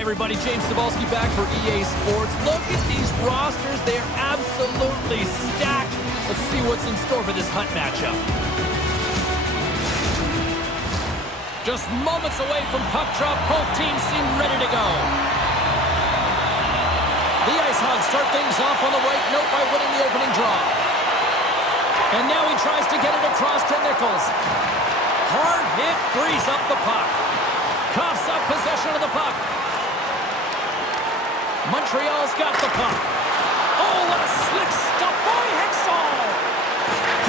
Hi, everybody. James Cebulski back for EA Sports. Look at these rosters. They're absolutely stacked. Let's see what's in store for this Hunt matchup. Just moments away from puck drop. Both teams seem ready to go. The Ice Hogs start things off on the right note by winning the opening draw. And now he tries to get it across to Nichols. Hard hit frees up the puck. Coughs up possession of the puck. Montreal's got the puck. Oh, what a slick stop by Hextall.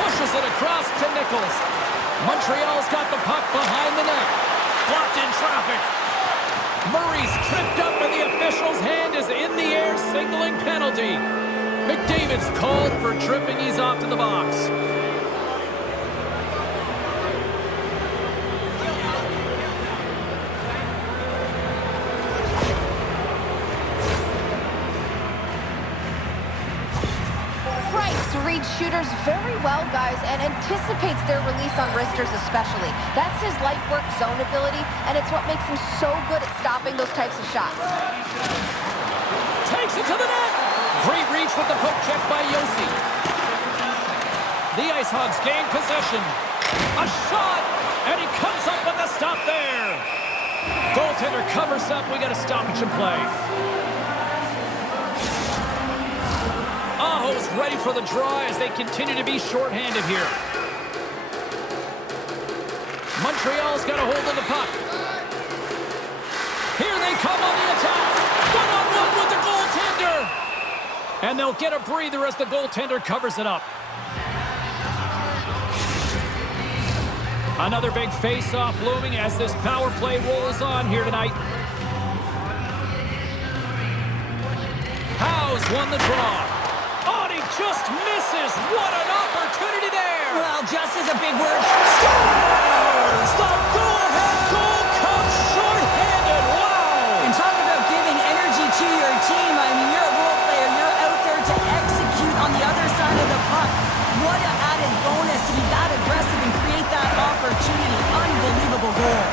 Pushes it across to Nichols. Montreal's got the puck behind the net. Blocked in traffic. Murray's tripped up and the official's hand is in the air, signaling penalty. McDavid's called for tripping. He's off to the box. Reads shooters very well, guys, and anticipates their release on wristers especially. That's his light work zone ability, and it's what makes him so good at stopping those types of shots. Takes it to the net. Great reach with the poke check by Yossi. The Ice Hogs gain possession. A shot, and he comes up with the stop there. Goaltender covers up. We got a stoppage in play. Aho's ready for the draw as they continue to be shorthanded here. Montreal's got a hold of the puck. Here they come on the attack. One-on-one with the goaltender. And they'll get a breather as the goaltender covers it up. Another big face-off looming as this power play rolls on here tonight. Howe's won the draw. Just misses. What an opportunity there. Well, just as a big word. Scores! The go-ahead goal comes short-handed. Wow! And talk about giving energy to your team. I mean, you're a role player. You're out there to execute on the other side of the puck. What an added bonus to be that aggressive and create that opportunity. Unbelievable goal.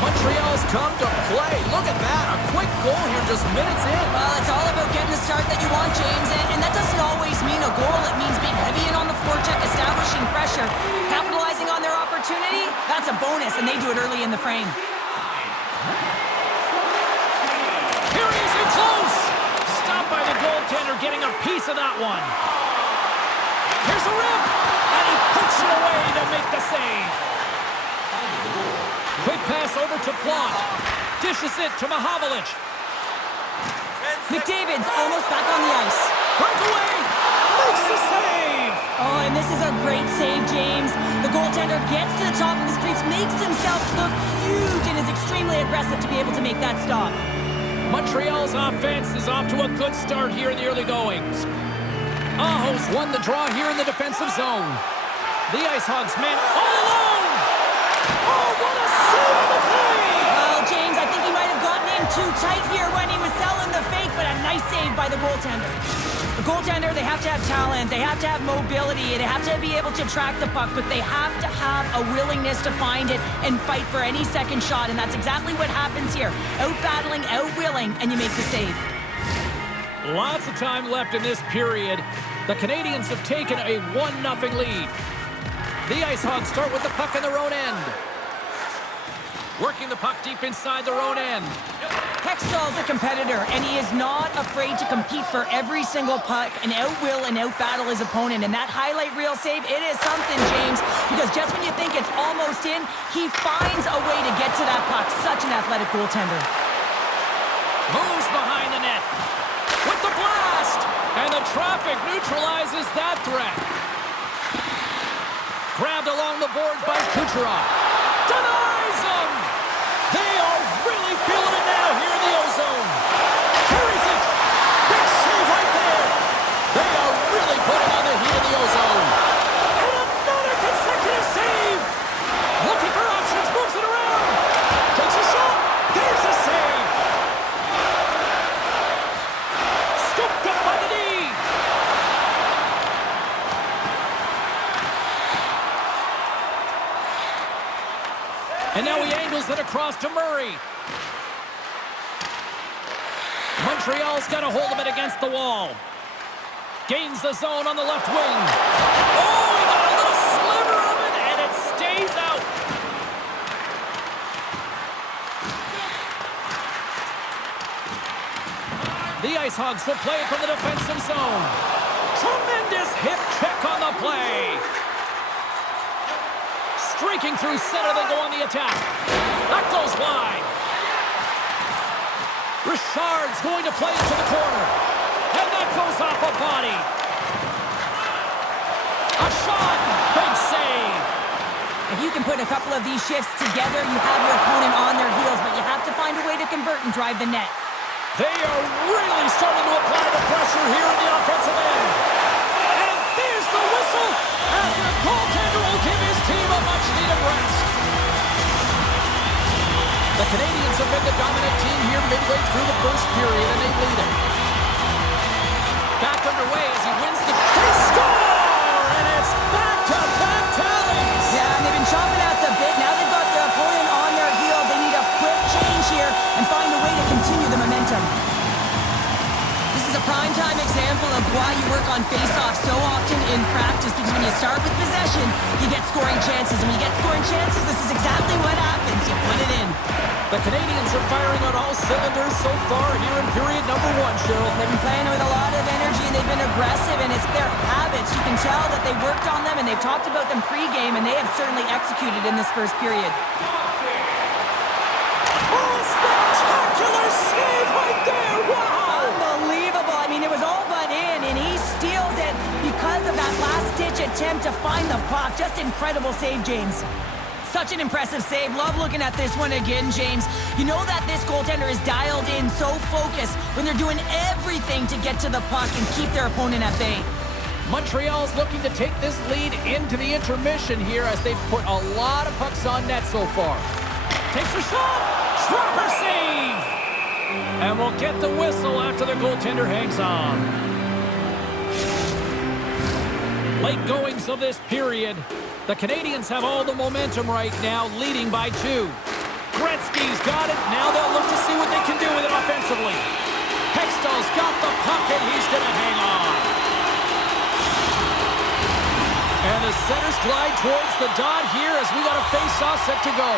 Montreal's come to play. Look at that. A quick goal here just minutes in. Well, it's all about getting the start that you want, James. And that doesn't always mean a goal. It means being heavy in on the forecheck, establishing pressure, capitalizing on their opportunity. That's a bonus, and they do it early in the frame. Here he is in close. Stopped by the goaltender, getting a piece of that one. Here's a rip, and he puts it away to make the save. Quick pass over to Plot. Dishes it to Mahavlich. McDavid's almost back on the ice. Breakaway. Makes the save. Oh, and this is a great save, James. The goaltender gets to the top of his crease, makes himself look huge, and is extremely aggressive to be able to make that stop. Montreal's offense is off to a good start here in the early goings. Aho's won the draw here in the defensive zone. The Ice Hogs man all alone. Oh, what a save on the play! Well, James, I think he might have gotten in too tight here when he was selling the fake, but a nice save by the goaltender. The goaltender, they have to have talent, they have to have mobility, they have to be able to track the puck, but they have to have a willingness to find it and fight for any second shot, and that's exactly what happens here. Out-battling, out-willing, and you make the save. Lots of time left in this period. The Canadians have taken a 1-0 lead. The Ice Hogs start with the puck in their own end. Working the puck deep inside their own end. Hextall's a competitor, and he is not afraid to compete for every single puck and out-will and out-battle his opponent. And that highlight reel save, it is something, James, because just when you think it's almost in, he finds a way to get to that puck. Such an athletic goaltender. Moves behind the net. With the blast! And the traffic neutralizes that threat. Grabbed along the boards by Kucherov. Denies him! They are really feeling it now here in the O-Zone. Carries it. Big save right there. They are really putting on the heat in the O-Zone. And another consecutive save. Looking for options, moves it around. Takes a shot. There's a save. Scooped up by the D. And now he angles it across to Murray. Montreal's got a hold of it against the wall. Gains the zone on the left wing. Oh, he got a little sliver of it, and it stays out. The Ice Hogs will play it from the defensive zone. Tremendous hip check on the play. Streaking through center, they go on the attack. That goes wide. Richard's going to play it to the corner. And that goes off a body. A shot. Big save. If you can put a couple of these shifts together, you have your opponent on their heels, but you have to find a way to convert and drive the net. They are really starting to apply the pressure here in the offensive end. And there's the whistle as the goaltender will give his team a much-needed rest. The Canadians have been the dominant team here midway through the first period, and they lead it. Back underway as he wins the... They score! And it's back-to-back tallies! Yeah, and they've been chomping at the bit. Now they've got their opponent on their heel. They need a quick change here and find a way to continue the momentum. This is a prime-time example of why you work on face-off so often in practice, because when you start with possession, you get scoring chances. And when you get scoring chances, this is exactly what happens. You put it in. The Canadians are firing on all cylinders so far here in period number one, Cheryl. They've been playing with a lot of energy, and they've been aggressive, and it's their habits. You can tell that they worked on them, and they've talked about them pre-game, and they have certainly executed in this first period. Oh, spectacular save right there! Wow! Unbelievable. I mean, it was all but in, and he steals it because of that last-ditch attempt to find the puck. Just incredible save, James. Such an impressive save. Love looking at this one again, James. You know that this goaltender is dialed in, so focused when they're doing everything to get to the puck and keep their opponent at bay. Montreal's looking to take this lead into the intermission here as they've put a lot of pucks on net so far. Takes a shot. Trapper save. And we'll get the whistle after the goaltender hangs on. Late goings of this period. The Canadians have all the momentum right now, leading by 2. Gretzky's got it. Now they'll look to see what they can do with it offensively. Hextall's got the puck, and he's going to hang on. And the centers glide towards the dot here as we got a face-off set to go.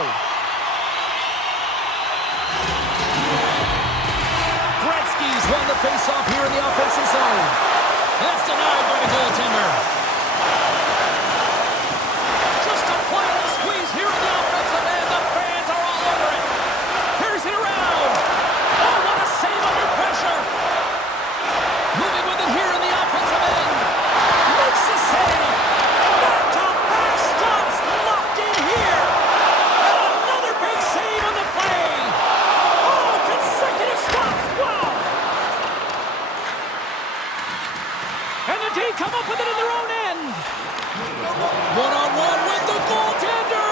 Gretzky's won the face-off here in the offensive zone. That's denied by the goaltender. Come up with it in their own end. One-on-one with the goaltender.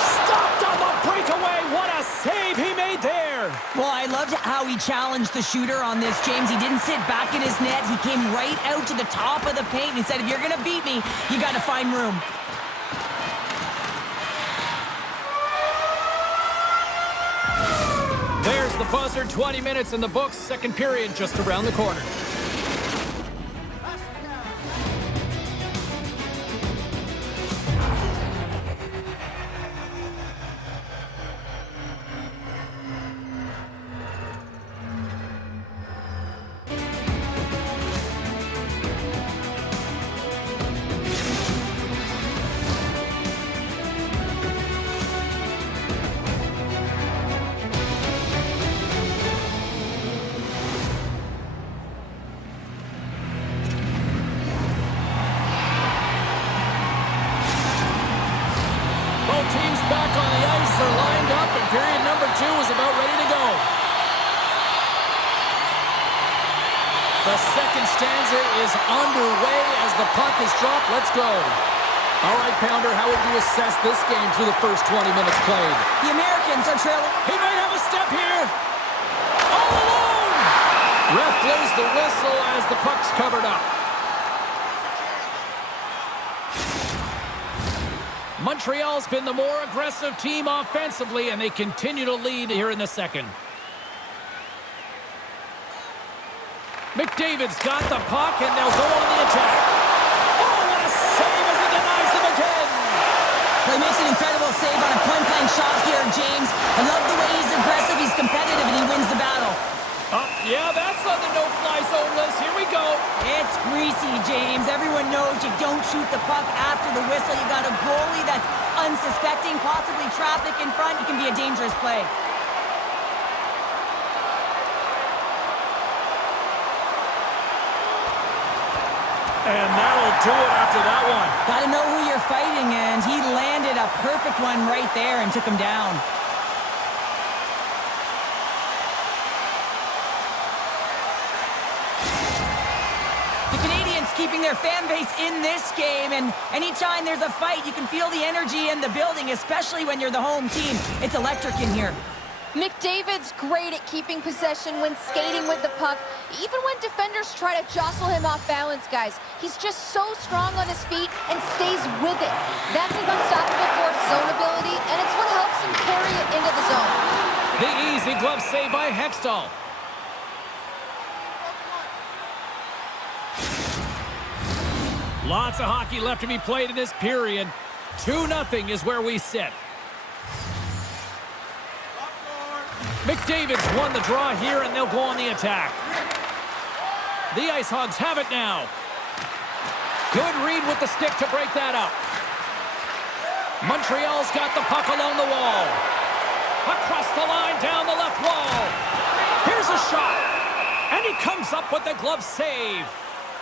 Stopped on the breakaway. What a save he made there. Well, I loved how he challenged the shooter on this, James. He didn't sit back in his net. He came right out to the top of the paint. He said, if you're going to beat me, you got to find room. There's the buzzer. 20 minutes in the books. Second period just around the corner. Back on the ice, they're lined up, and period number 2 is about ready to go. The second stanza is underway as the puck is dropped. Let's go. All right, Pounder, how would you assess this game through the first 20 minutes played? The Americans are trailing. He might have a step here. All alone. Ref blows the whistle as the puck's covered up. Montreal's been the more aggressive team offensively, and they continue to lead here in the second. McDavid's got the puck, and they'll go on the attack. Oh, what a save as it denies them again! Well, he makes an incredible save on a point-blank shot here, James. I love the way he's aggressive, he's competitive, and he wins the battle. Yeah, that's on the no-fly zone list. Here we go. It's greasy, James. Everyone knows you don't shoot the puck after the whistle. You got a goalie that's unsuspecting, possibly traffic in front. It can be a dangerous play. And that'll do it after that one. Got to know who you're fighting, and he landed a perfect one right there and took him down. Keeping their fan base in this game, and anytime there's a fight, you can feel the energy in the building, especially when you're the home team. It's electric in here. McDavid's great at keeping possession when skating with the puck, even when defenders try to jostle him off balance, guys. He's just so strong on his feet and stays with it. That's his unstoppable force zone ability, and it's what helps him carry it into the zone. The easy glove save by Hextall. Lots of hockey left to be played in this period. 2-0 is where we sit. McDavid's won the draw here, and they'll go on the attack. The Ice Hogs have it now. Good read with the stick to break that up. Montreal's got the puck along the wall. Across the line, down the left wall. Here's a shot. And he comes up with the glove save.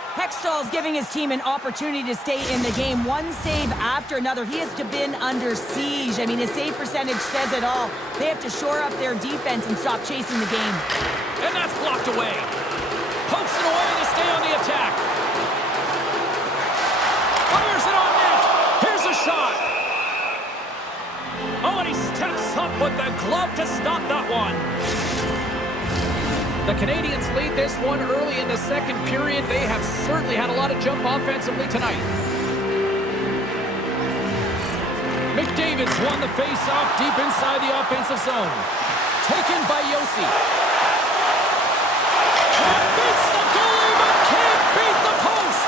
Hextall's giving his team an opportunity to stay in the game. One save after another. He has been under siege. I mean, his save percentage says it all. They have to shore up their defense and stop chasing the game. And that's blocked away. Pokes it away to stay on the attack. Fires it on net. Here's a shot. Oh, and he steps up with the glove to stop that one. The Canadians lead this one early in the second period. They have certainly had a lot of jump offensively tonight. McDavid's won the face-off deep inside the offensive zone. Taken by Yossi. Beats the goalie, but can't beat the post.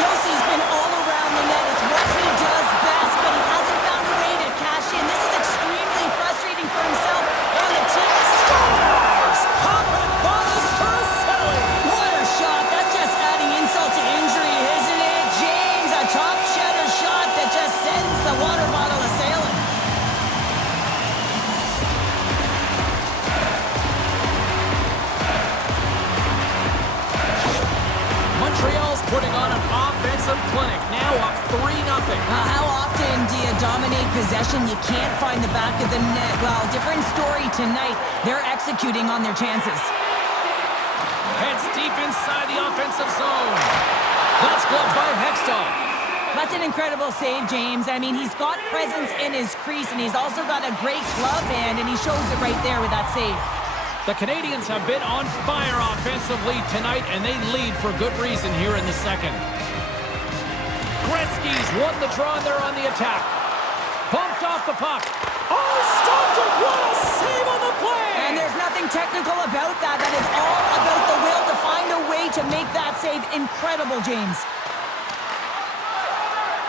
Yossi's been all around the net. It's what he does best, but he hasn't found a way to cash in. This is extremely frustrating for himself and the team. Scores! Poppin' balls for Sully. What a shot. That's just adding insult to injury, isn't it, James? A top cheddar shot that just sends the water bottle a-sailing. Montreal's putting on an offensive clinic, now up 3-0. How often do you dominate possession? You can't find the back of the net. Well, different story tonight. They're executing on their chances. Heads deep inside the offensive zone. That's gloved by Hextall. That's an incredible save, James. I mean, he's got presence in his crease, and he's also got a great glove hand, and he shows it right there with that save. The Canadians have been on fire offensively tonight, and they lead for good reason here in the second. Gretzky's won the draw, and they're on the attack. Bumped off the puck. Oh, stopped it! What a save on the play! And there's nothing technical about that. That is all about the will to find a way to make that save incredible, James.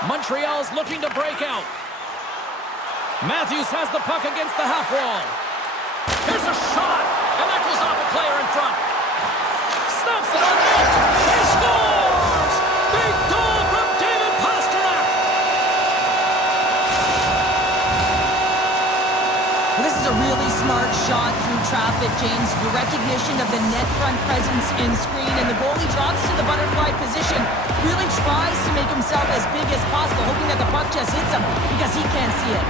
Montreal's looking to break out. Matthews has the puck against the half wall. Here's a shot, and that goes off a player in front. Snaps it on net. He scores! Big goal from David Pastrnak. This is a really smart shot through traffic, James. The recognition of the net front presence in screen, and the goalie drops to the butterfly position. Really tries to make himself as big as possible, hoping that the puck just hits him because he can't see it.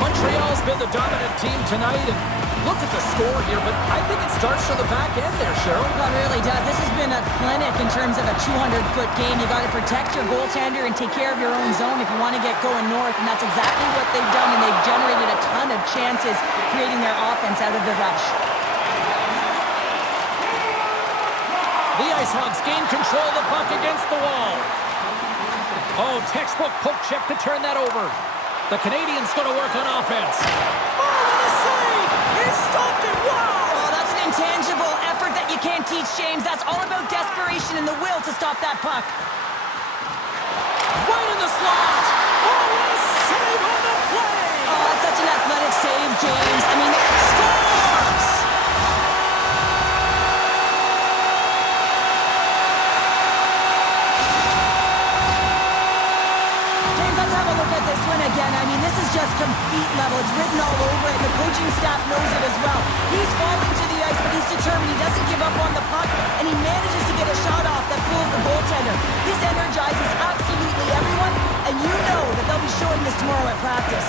Montreal's been the dominant team tonight, and look at the score here, but I think it starts from the back end there, Cheryl. Well, it really does. This has been a clinic in terms of a 200-foot game. You got to protect your goaltender and take care of your own zone if you want to get going north, and that's exactly what they've done, and they've generated a ton of chances creating their offense out of the rush. The Ice Hogs gain control of the puck against the wall. Oh, textbook poke check to turn that over. The Canadians going to work on offense. Oh, what a save! He stopped it! Wow! Oh, that's an intangible effort that you can't teach, James. That's all about desperation and the will to stop that puck. Right in the slot! Oh, what a save on the play! Oh, that's such an athletic save, James. I mean, Scores! James, let's have a look at this one again. I mean, this is just complete level. It's written all over it, and the coaching staff knows it as well. He's falling to the ice, but he's determined. He doesn't give up on the puck, and he manages to get a shot off that fools the goaltender. This energizes absolutely everyone, and you know that they'll be showing this tomorrow at practice.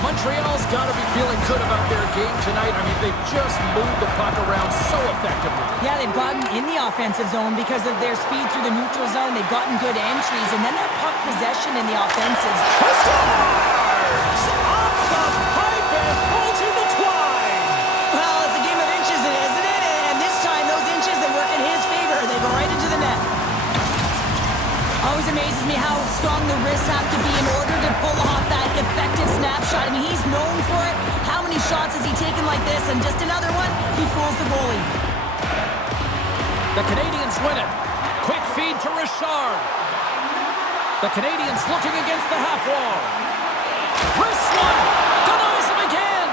Montreal's got to be feeling good about their game tonight. I mean, they've just moved the puck around so effectively. Yeah, they've gotten in the offensive zone because of their speed through the neutral zone. They've gotten good entries, and then their puck possession in the offensive. Scores! Off the pipe and bulging the twine! Well, it's a game of inches, isn't it? And this time, those inches, they work in his favor. They go right into the net. Always amazes me how strong the wrists have to be in order to pull off that effective snapshot. I mean, he's known for it. How many shots has he taken like this? And just another one, he fools the goalie. The Canadians win it. Quick feed to Richard. The Canadians looking against the half wall. Wrist one. Denies him again.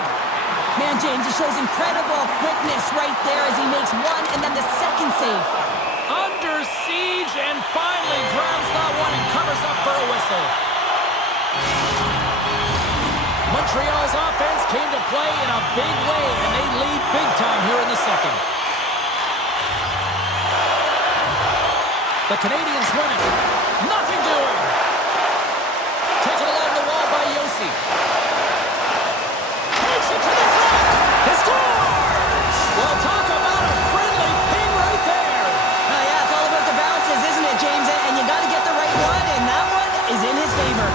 Man, James, he shows incredible quickness right there as he makes one and then the second save. Under siege and finally grabs that one and covers up for a whistle. Montreal's offense came to play in a big way, and they lead big time here in the second. The Canadians win it. Nothing doing. Taken along the wall by Yossi. Takes it to the front. He scores! Well, talk about a friendly ping right there. Yeah, it's all about the bounces, isn't it, James? And you got to get the right one, and that one is in his favor.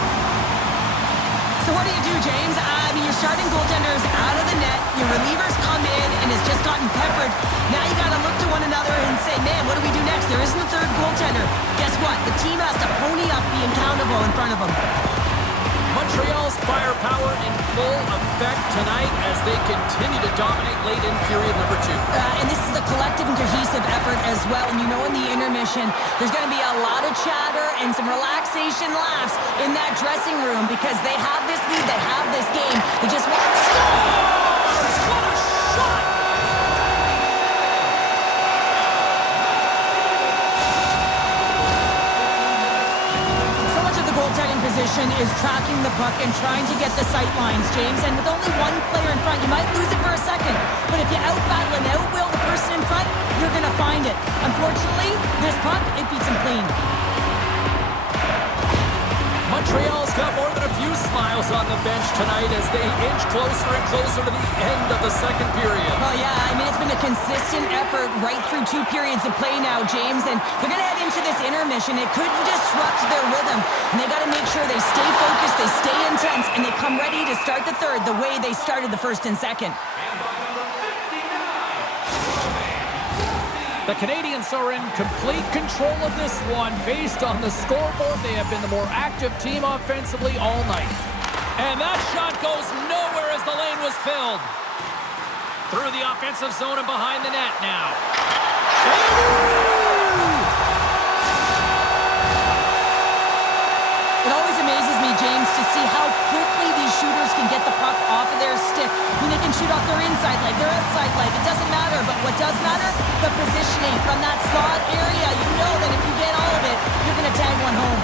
So what do you do, James? I mean, your starting goaltender's out of the net. Your relievers come in and has just gotten peppered. Now you got to look to one another and say, man, what do we do next? There isn't a third goaltender. Guess what? The team has to pony up being accountable in front of them. Montreal's firepower in full effect tonight as they continue to dominate late in period number 2. And this is a collective and cohesive effort as well. And you know in the intermission, there's going to be a lot of chatter and some relaxation laughs in that dressing room because they have this lead, they have this game. They just want to Scores! What a shot! So much of the goaltending position is tracking the puck and trying to get the sight lines, James. And with only one player in front, you might lose it for a second. But if you out-battle and out-will the person in front, you're going to find it. Unfortunately, this puck, it beats him clean. Montreal's got more than a few smiles on the bench tonight as they inch closer and closer to the end of the second period. Well, yeah, I mean, it's been a consistent effort right through 2 periods of play now, James, and they're going to head into this intermission. It could disrupt their rhythm, and they got to make sure they stay focused, they stay intense, and they come ready to start the third the way they started the first and second. The Canadians are in complete control of this one. Based on the scoreboard, they have been the more active team offensively all night. And that shot goes nowhere as the lane was filled. Through the offensive zone and behind the net now. It always amazes me, James, to see how quickly these shooters can get the puck off of their stick. I mean, they can shoot off their inside leg, their outside leg. It doesn't matter, but what does matter? The positioning from that slot area. You know that if you get all of it, you're going to tag one home.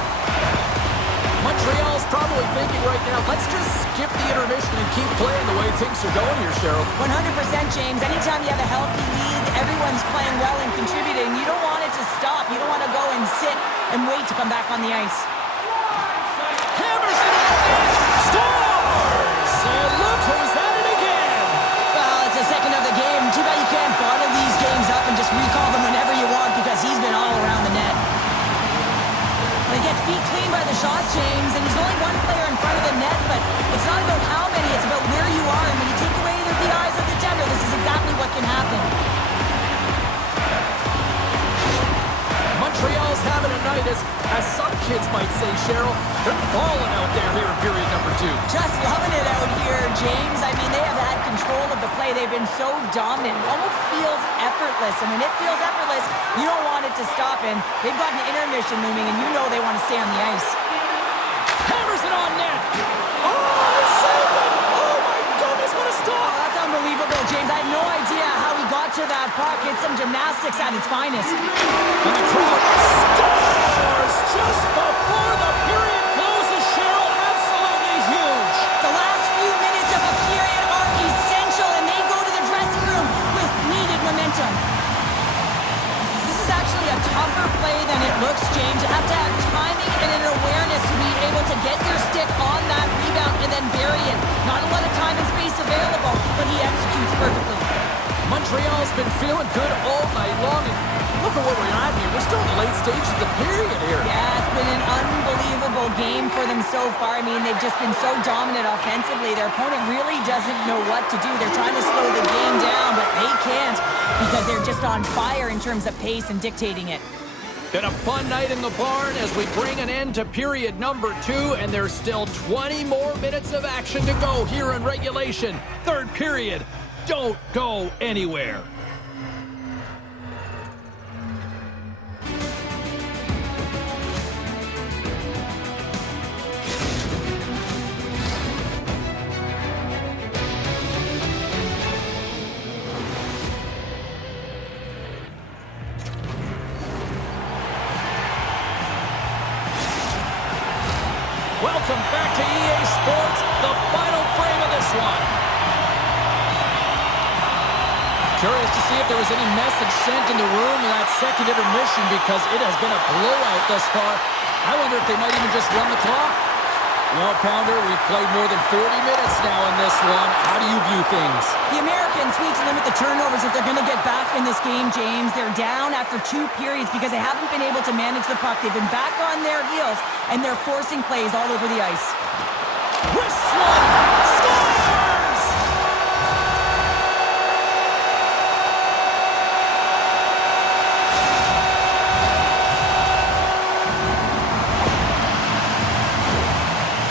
Montreal's probably thinking right now, let's just skip the intermission and keep playing the way things are going here, Cheryl. 100%, James. Anytime you have a healthy lead, everyone's playing well and contributing. You don't want it to stop. You don't want to go and sit and wait to come back on the ice. Hammers it in, scores! And look who's at it again! Well, it's the second of the game. Too bad you can't bottle these games up and just recall them whenever you want because he's been all around the net. He gets beat clean by the shot, James, and he's only one player in front of the net, but it's not about how many, it's about where you are, and when you take away the eyes of the defender, this is exactly what can happen. Montreal's having a night, as some kids might say, Cheryl. They're balling out there here in period number 2. Just loving it out here, James. I mean, they have had control of the play. They've been so dominant. It almost feels effortless. And when it feels effortless, you don't want it to stop. And they've got an intermission looming, and you know they want to stay on the ice. Hammers it on net. Oh, saved it. Oh, my goodness, what a stop. Oh, that's unbelievable, James. I have no idea how he got to that puck. It's some gymnastics at its finest. And the crowd scores just before the period closes, Cheryl. Absolutely huge. The last few minutes of a period are essential, and they go to the dressing room with needed momentum. This is actually a tougher play than it looks, James. You have to have timing and an awareness to be able to get your stick on that rebound and then bury it. Not a lot of time and space available, but he executes perfectly. Montreal's been feeling good all night long. And look at where we're at here. We're still in the late stages of the period here. Yeah, it's been an unbelievable game for them so far. I mean, they've just been so dominant offensively. Their opponent really doesn't know what to do. They're trying to slow the game down, but they can't because they're just on fire in terms of pace and dictating it. Been a fun night in the barn as we bring an end to period number 2, and there's still 20 more minutes of action to go here in regulation. Third period. Don't go anywhere. Welcome back to EA Sports, the final frame of this one. Curious to see if there was any message sent in the room in that second intermission because it has been a blowout thus far. I wonder if they might even just run the clock. Well, Pounder, we've played more than 40 minutes now in this one. How do you view things? The Americans need to limit the turnovers if they're going to get back in this game, James. They're down after 2 periods because they haven't been able to manage the puck. They've been back on their heels, and they're forcing plays all over the ice. Wrist one! Scores!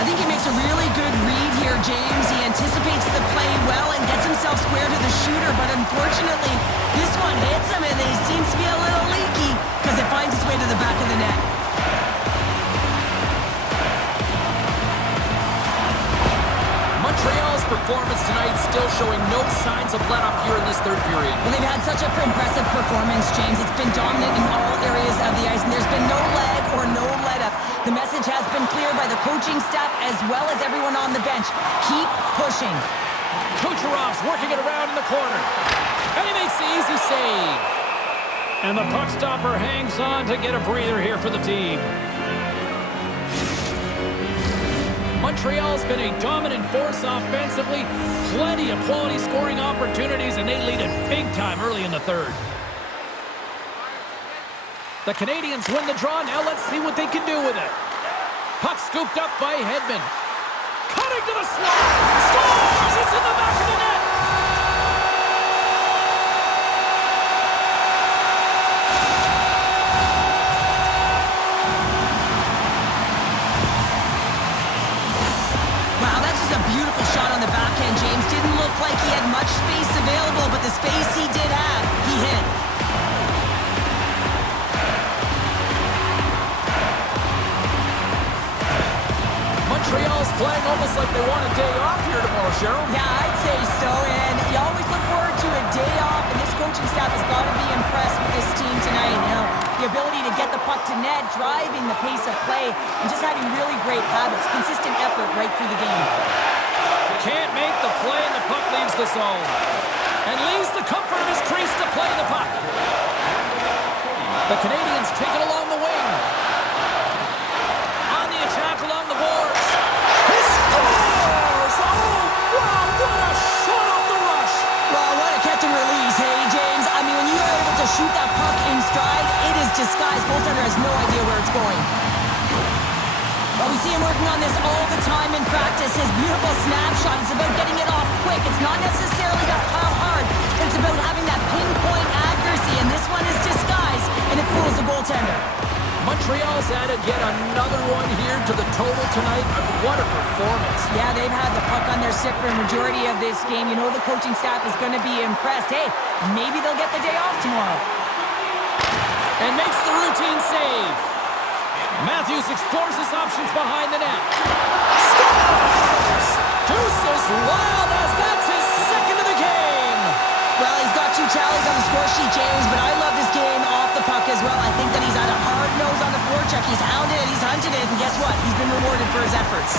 I think he makes a really good read here, James. He anticipates the play well and gets himself square to the shooter, but unfortunately, this one hits him, and he seems to be a little leaky because it finds its way to the back of the net. Montreal's performance tonight still showing no signs of let-up here in this third period. Well, they've had such an impressive performance, James. It's been dominant in all areas of the ice, and there's been no leg or no let-up. The message has been clear by the coaching staff as well as everyone on the bench. Keep pushing. Kucherov's working it around in the corner. And he makes the easy save. And the puck stopper hangs on to get a breather here for the team. Montreal's been a dominant force offensively. Plenty of quality scoring opportunities, and they lead it big time early in the third. The Canadians win the draw. Now let's see what they can do with it. Puck scooped up by Hedman. Cutting to the slot. Scores! It's in the back of the net. Wow, that's just a beautiful shot on the backhand, James. Didn't look like he had much space available, but the space he did have, he hit. Montreal's playing almost like they want a day off here tomorrow, Cheryl. Yeah, I'd say so, and you always look forward to a day off, and this coaching staff has got to be impressed with this team tonight. You know, the ability to get the puck to net, driving the pace of play, and just having really great habits, consistent effort right through the game. Can't make the play, and the puck leaves the zone. And leaves the comfort of his crease to play the puck. The Canadians take it along the wing. On the attack along the boards. He scores! Oh, wow, what a shot off the rush! Well, what a catch and release, hey, James? I mean, when you are able to shoot that puck in stride, it is disguised. Goaltender has no idea where it's going. Well, we see him working on this all the time in practice. His beautiful snapshot is about getting it off quick. It's not necessarily about how hard, but it's about having that pinpoint accuracy, and this one is disguised, and it fools the goaltender. Montreal's added yet another one here to the total tonight. What a performance. Yeah, they've had the puck on their stick for a majority of this game. You know the coaching staff is going to be impressed. Hey, maybe they'll get the day off tomorrow. And makes the routine save. Matthews explores his options behind the net. Scores! Deuces wild as that's his second of the game. Well, he's got 2 tallies on the score sheet, James, but I love this game off the puck as well. I think that he's had a hard nose on the forecheck. He's hounded it, he's hunted it, and guess what? He's been rewarded for his efforts.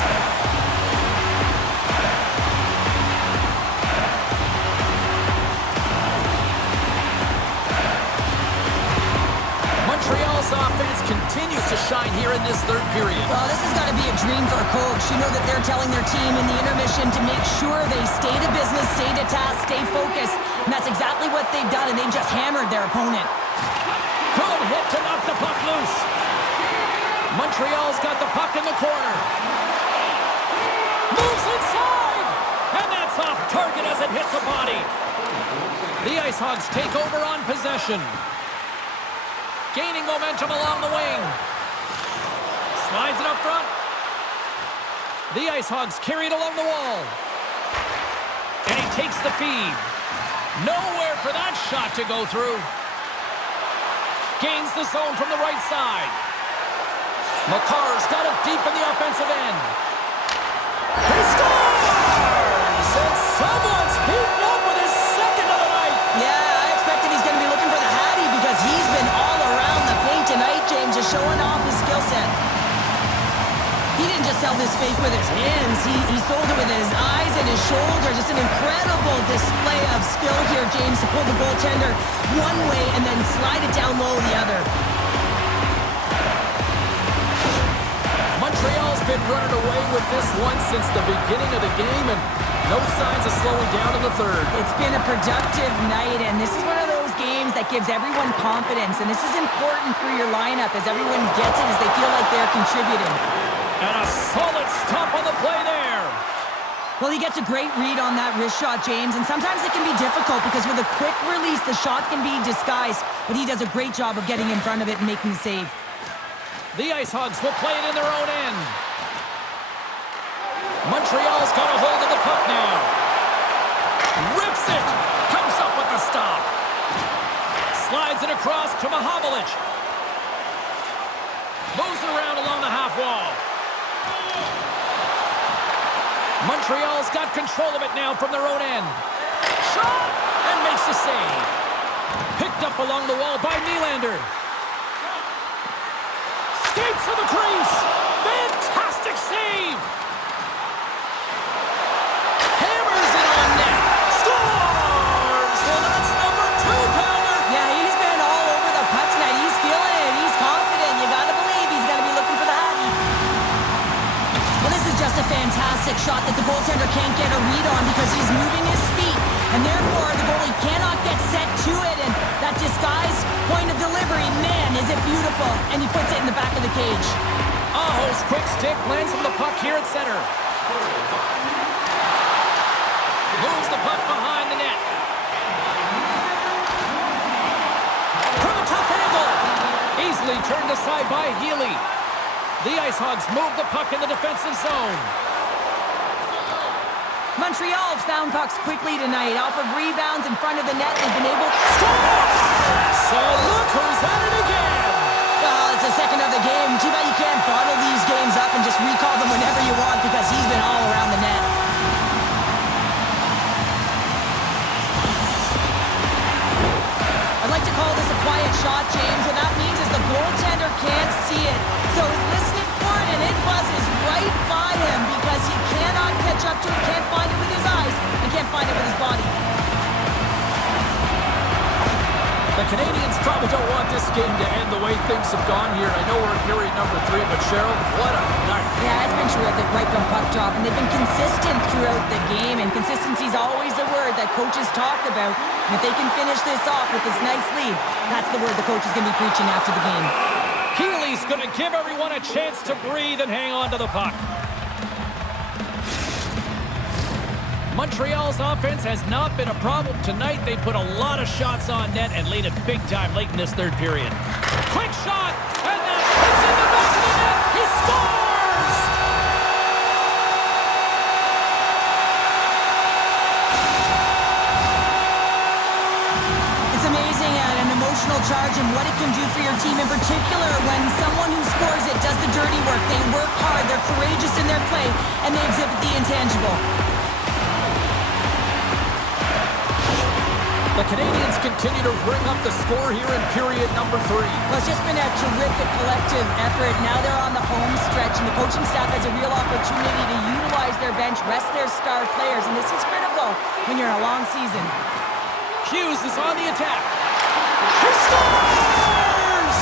Montreal's offense continues to shine here in this third period. Well, this has got to be a dream for a coach. You know that they're telling their team in the intermission to make sure they stay to business, stay to task, stay focused. And that's exactly what they've done, and they've just hammered their opponent. Good hit to knock the puck loose. Montreal's got the puck in the corner. Moves inside! And that's off target as it hits a body. The Ice Hogs take over on possession. Gaining momentum along the wing. Slides it up front. The Ice Hogs carry it along the wall. And he takes the feed. Nowhere for that shot to go through. Gains the zone from the right side. Makar's got it deep in the offensive end. He scores! And someone's heating up with his second of the night. Yeah, I expected he's going to be looking for the Hattie because he's been all around the paint tonight, James, just showing off his skill set. He didn't just sell this fake with his hands. He sold it with his eyes and his shoulder. Just an incredible display of skill here, James, to pull the goaltender one way and then slide it down low the other. Montreal's been running away with this one since the beginning of the game, and no signs of slowing down in the third. It's been a productive night, and this is one of those games that gives everyone confidence, and this is important for your lineup as everyone gets it, as they feel like they're contributing. And a solid stop on the play there. Well, he gets a great read on that wrist shot, James, and sometimes it can be difficult because with a quick release, the shot can be disguised, but he does a great job of getting in front of it and making the save. The Ice Hogs will play it in their own end. Montreal's got a hold of the puck now. Rips it. Comes up with the stop. Slides it across to Mahavlich. Moves it around along the half wall. Montreal's got control of it now from their own end. Shot! And makes the save. Picked up along the wall by Nylander. Skates to the crease. Fantastic save. Hammers it on net. Scores! Well, that's number 2-pounder. Yeah, he's been all over the puck tonight. He's feeling it. He's confident. You got to believe he's going to be looking for the Hattie. Well, this is just a fantastic shot that the goaltender can't get a read on because he's moving his feet, and therefore the goalie cannot get set to it, and that disguised point of delivery, man, is it beautiful, and he puts it in the back of the cage. Aho's quick stick lands on the puck here at center. Moves the puck behind the net. From a tough angle. Easily turned aside by Healy. The Ice Hogs move the puck in the defensive zone. Montreal's found pucks quickly tonight. Off of rebounds in front of the net, they've been able to score! So look who's at it again! Well, it's the second of the game. Too bad you can't bottle these games up and just recall them whenever you want because he's been all around the net. I'd like to call this a quiet shot, James. What that means is the goaltender can't see it. So he's listening for it, and it buzzes right by him because he cannot catch up to it, can't find it with his eyes, and can't find it with his body. The Canadians probably don't want this game to end the way things have gone here. I know we're in period number 3, but Cheryl, what a night. Yeah, it's been terrific right from puck drop, and they've been consistent throughout the game, and consistency is always a word that coaches talk about. And if they can finish this off with this nice lead, that's the word the coach is going to be preaching after the game. Healy's going to give everyone a chance to breathe and hang on to the puck. Montreal's offense has not been a problem tonight. They put a lot of shots on net and laid it big time late in this third period. Quick shot, and that what it can do for your team, in particular when someone who scores it does the dirty work. They work hard, they're courageous in their play, and they exhibit the intangible. The Canadians continue to bring up the score here in period number 3. Well, it's just been a terrific collective effort. Now they're on the home stretch, and the coaching staff has a real opportunity to utilize their bench, rest their star players, and this is critical when you're in a long season. Hughes is on the attack. He scores!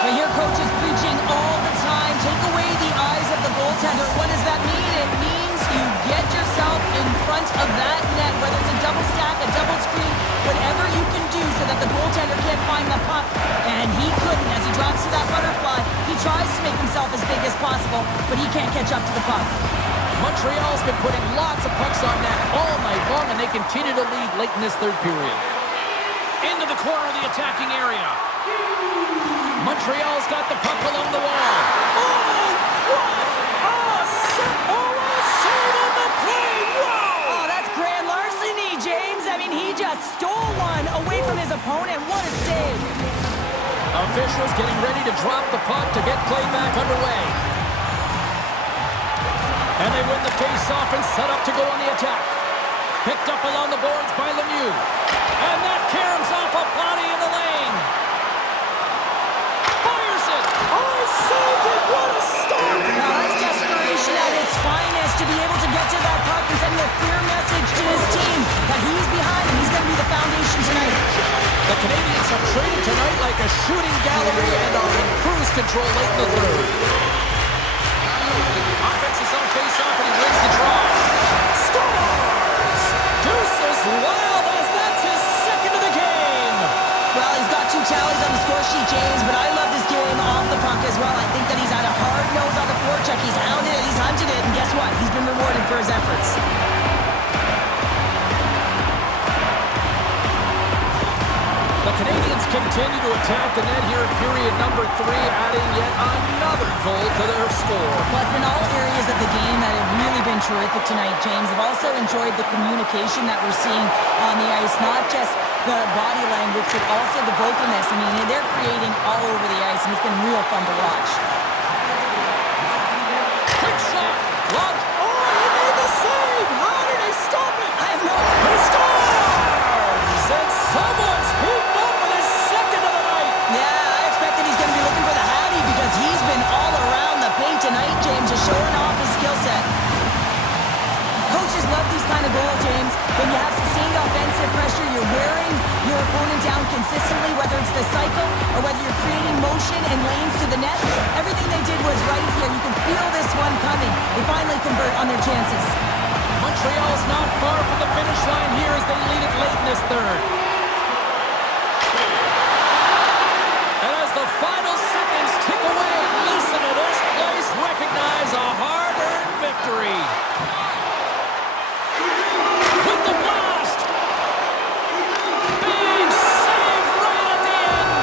Well, your coach is preaching all the time. Take away the eyes of the goaltender. What does that mean? It means you get yourself in front of that net, whether it's a double stack, a double screen, whatever you can do so that the goaltender can't find the puck. And he couldn't. As he drops to that butterfly, he tries to make himself as big as possible, but he can't catch up to the puck. Montreal's been putting lots of pucks on net all night long, and they continue to lead late in this third period. Into the corner of the attacking area. Montreal's got the puck along the wall. Oh, what a save on the play! Whoa! Oh, that's grand larceny, James. I mean, he just stole one away from his opponent. What a save. Officials getting ready to drop the puck to get play back underway. And they win the face-off and set up to go on the attack. Picked up along the boards by Lemieux. And that caroms off a body in the lane. Fires it. Oh, saved it. What a stop. Now, that's desperation at its finest to be able to get to that puck and send a clear message to his team that he's behind and he's going to be the foundation tonight. The Canadians have traded tonight like a shooting gallery and are in cruise control late in the third. Offense is on face-off and he wins the draw. Scores! Deuces Wild as that's his second of the game. Well, he's got 2 tallies on the score sheet, James, but I love this game off the puck as well. I think that he's had a hard nose on the forecheck. He's hounded it, he's hunted it, and guess what? He's been rewarded for his efforts. The Canadians continue to attack the net here in period number 3, adding yet another goal to their score. But in all areas of the game that have really been terrific tonight, James, I've also enjoyed the communication that we're seeing on the ice, not just the body language, but also the vocalness. I mean, they're creating all over the ice, and it's been real fun to watch. Quick shot, block. Oh, he made the save. How did he stop it? I have no idea. He scores! And someone's heating up with his second of the night. Yeah, I expect that he's going to be looking for the hattie because he's been all around the paint tonight, James, just showing off his skill set. Coaches love these kind of goals, James. When you have sustained offensive pressure, you're wearing your opponent down consistently, whether it's the cycle or whether you're creating motion and lanes to the net. Everything they did was right here. You can feel this one coming. They finally convert on their chances. Montreal's not far from the finish line here as they lead it late in this third. And as the final seconds tick away, listen to this place recognize a hard-earned victory. With the blast! Big save right at the end!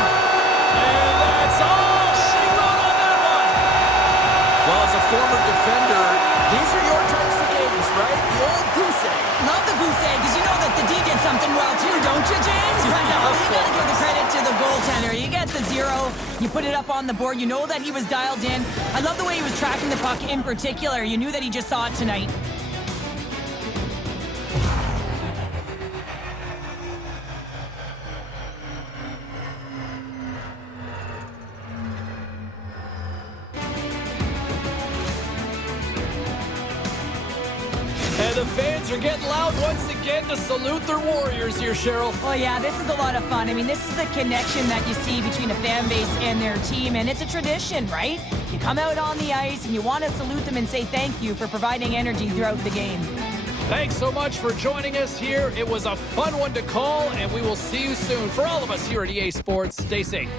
And that's all she wrote on that one! Well, as a former defender, these are your types of games, right? The old goose egg. Love the goose egg, because you know that the D did something well too, don't you, James? But no, you got to give the credit to the goaltender. You get the 0, you put it up on the board, you know that he was dialed in. I love the way he was tracking the puck in particular. You knew that he just saw it tonight. And the fans are getting loud once again to salute their warriors here, Cheryl. Oh yeah, this is a lot of fun. I mean, this is the connection that you see between a fan base and their team, and it's a tradition, right? You come out on the ice and you want to salute them and say thank you for providing energy throughout the game. Thanks so much for joining us here. It was a fun one to call, and we will see you soon. For all of us here at EA Sports, stay safe.